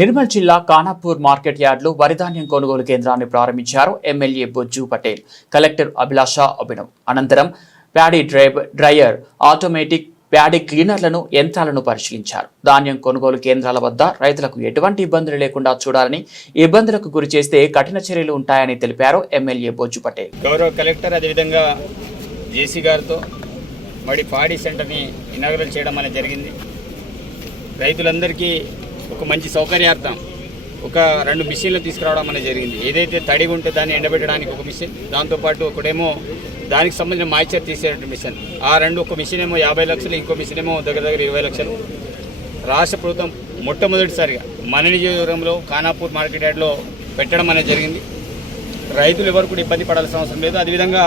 నిర్మల్ జిల్లా కానాపూర్ మార్కెట్ యార్డ్లో వరిధాన్యం కొనుగోలు కేంద్రాన్ని ప్రారంభించారు ఎమ్మెల్యే బొజ్జు పటేల్ కలెక్టర్ అభిలాష అభినవ్. అనంతరం paddy drive dryer automatic paddy క్లీనర్లను యంత్రాలను పరిశీలించారు. ధాన్యం కొనుగోలు కేంద్రాల వద్ద రైతులకు ఎటువంటి ఇబ్బందులు లేకుండా చూడాలని ఇబ్బందులకు గురి చేస్తే కఠిన చర్యలు ఉంటాయని తెలిపారు ఎమ్మెల్యే బొజ్జు పటేల్. గౌరవ కలెక్టర్ అదేవిధంగా జేసీ గారితో మరి పాడి సెంటర్ని ఇనాగరల్ చేయడం అనేది జరిగింది. రైతులందరికీ ఒక మంచి సౌకర్యార్థం ఒక రెండు మిషన్లు తీసుకురావడం అనేది జరిగింది. ఏదైతే తడిగా ఉంటే దాన్ని ఎండబెట్టడానికి ఒక మిషన్ దాంతోపాటు ఒకటేమో దానికి సంబంధించిన మాయిచర్ తీసేటువంటి మిషన్. ఆ రెండు ఒక మిషన్ ఏమో యాభై లక్షలు ఇంకో మిషన్ ఏమో దగ్గర దగ్గర ఇరవై లక్షలు. రాష్ట్ర ప్రభుత్వం మొట్టమొదటిసారిగా మన నియోజకవర్గంలో ఖానాపూర్ మార్కెట్ యార్డ్లో పెట్టడం అనేది జరిగింది. రైతులు ఎవరు కూడా ఇబ్బంది పడాల్సిన అవసరం లేదు. అదేవిధంగా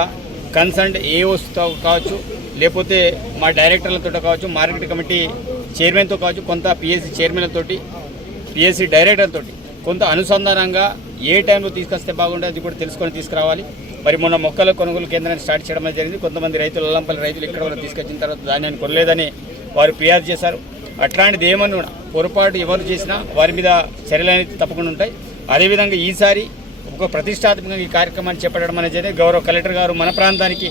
కన్సర్న్ ఏ వస్తువు కావచ్చు లేకపోతే మా డైరెక్టర్లతో కావచ్చు మార్కెట్ కమిటీ చైర్మన్తో కావచ్చు కొంత పిఎస్సి చైర్మన్లతోటి పిఎస్సి డైరెక్టర్తో కొంత అనుసంధానంగా ఏ టైంలో తీసుకొస్తే బాగుంటుంది అది కూడా తెలుసుకొని తీసుకురావాలి. మరి మొన్న మొక్కల కొనుగోలు కేంద్రాన్ని స్టార్ట్ చేయడం అనేది జరిగింది. కొంతమంది రైతులు అల్లంపల్లి రైతులు ఇక్కడ కూడా తీసుకొచ్చిన తర్వాత ధాన్యాన్ని కొనలేదని వారు ఫిర్యాదు చేశారు. అట్లాంటిది ఏమన్నా పొరపాటు ఎవరు చేసినా వారి మీద చర్యలు అనేది తప్పకుండా ఉంటాయి. అదేవిధంగా ఈసారి ఒక ప్రతిష్టాత్మకంగా ఈ కార్యక్రమాన్ని చేపట్టడం అనేది జరిగింది. గౌరవ కలెక్టర్ గారు మన ప్రాంతానికి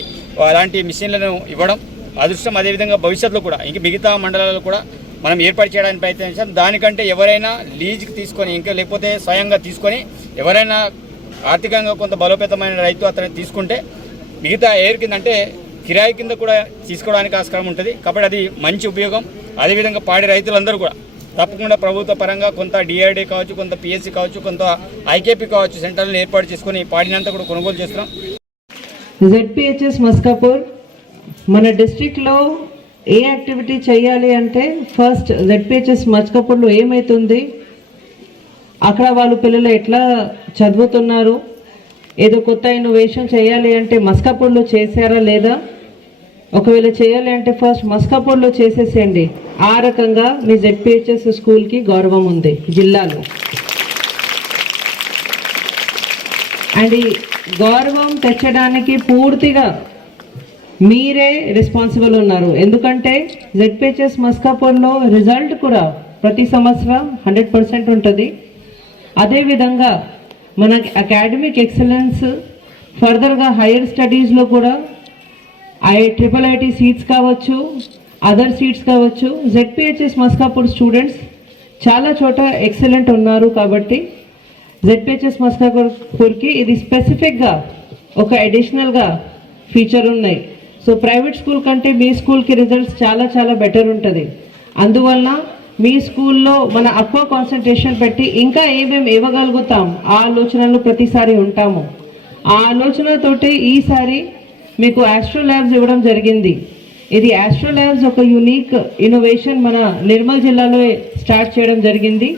అలాంటి మిషన్లను ఇవ్వడం అదృష్టం అదేవిధంగా భవిష్యత్తులో కూడా ఇంక మిగతా మండలాల్లో కూడా మనం ఏర్పాటు చేయడానికి ప్రయత్నించాం. దానికంటే ఎవరైనా లీజ్కి తీసుకొని ఇంకా లేకపోతే స్వయంగా తీసుకొని ఎవరైనా ఆర్థికంగా కొంత బలోపేతమైన రైతు అతను తీసుకుంటే మిగతా ఎయిర్ కింద అంటే కిరాయి కింద కూడా తీసుకోవడానికి ఆస్కారం ఉంటుంది. కాబట్టి అది మంచి ఉపయోగం. అదేవిధంగా పాడి రైతులందరూ కూడా తప్పకుండా ప్రభుత్వ పరంగా కొంత డిఆర్డీ కావచ్చు కొంత పిఎస్సి కావచ్చు కొంత ఐకేపీ కావచ్చు సెంటర్లను ఏర్పాటు చేసుకొని పాడినంతా కూడా కొనుగోలు చేస్తున్నాం. జెడ్పిహెచ్ఎస్ మస్కాపూర్ మన డిస్ట్రిక్ట్లో ఏ యాక్టివిటీ చేయాలి అంటే ఫస్ట్ జెడ్పిహెచ్ఎస్ మస్కాపూర్లో ఏమవుతుంది అక్కడ వాళ్ళు పిల్లలు ఎట్లా చదువుతున్నారు? ఏదో కొత్త ఇన్నోవేషన్ చేయాలి అంటే మస్కాపూర్లో చేశారా లేదా? ఒకవేళ చేయాలి అంటే ఫస్ట్ మస్కాపూర్లో చేసేసేయండి. ఆ రకంగా మీ జెడ్పిహెచ్ఎస్ స్కూల్కి గౌరవం ఉంది జిల్లాలో. అండ్ ఈ గౌరవం తెచ్చడానికి పూర్తిగా మీరే రెస్పాన్సిబుల్ ఉన్నారు. ఎందుకంటే జెడ్పిహెచ్ఎస్ మస్కాపూర్లో రిజల్ట్ కూడా ప్రతి సంవత్సరం హండ్రెడ్ పర్సెంట్ ఉంటుంది. అదేవిధంగా మన అకాడమిక్ ఎక్సలెన్స్ ఫర్దర్గా హైయర్ స్టడీస్లో కూడా ఐ ట్రిపుల్ ఐటీ సీట్స్ కావచ్చు అదర్ సీట్స్ కావచ్చు జెడ్పిహెచ్ఎస్ మస్కాపూర్ స్టూడెంట్స్ చాలా చోట ఎక్సలెంట్ ఉన్నారు కాబట్టి జెడ్పిహెచ్ఎస్ మస్కాపూర్కి ఇది స్పెసిఫిక్గా ఒక అడిషనల్గా ఫీచర్ ఉన్నాయి. సో ప్రైవేట్ స్కూల్ కంటే మీ స్కూల్కి రిజల్ట్స్ చాలా చాలా బెటర్ ఉంటుంది. అందువలన మీ స్కూల్లో మన ఎక్కువ కాన్సన్ట్రేషన్ పెట్టి ఇంకా ఏమేమి ఇవ్వగలుగుతాం ఆ ఆలోచనలు ప్రతిసారి ఉంటాము. ఆ ఆలోచనతోటి ఈసారి మీకు ఆస్ట్రో ల్యాబ్స్ ఇవ్వడం జరిగింది. ఇది ఆస్ట్రో ల్యాబ్స్ ఒక యూనిక్ ఇన్నోవేషన్ మన నిర్మల్ జిల్లాలో స్టార్ట్ చేయడం జరిగింది.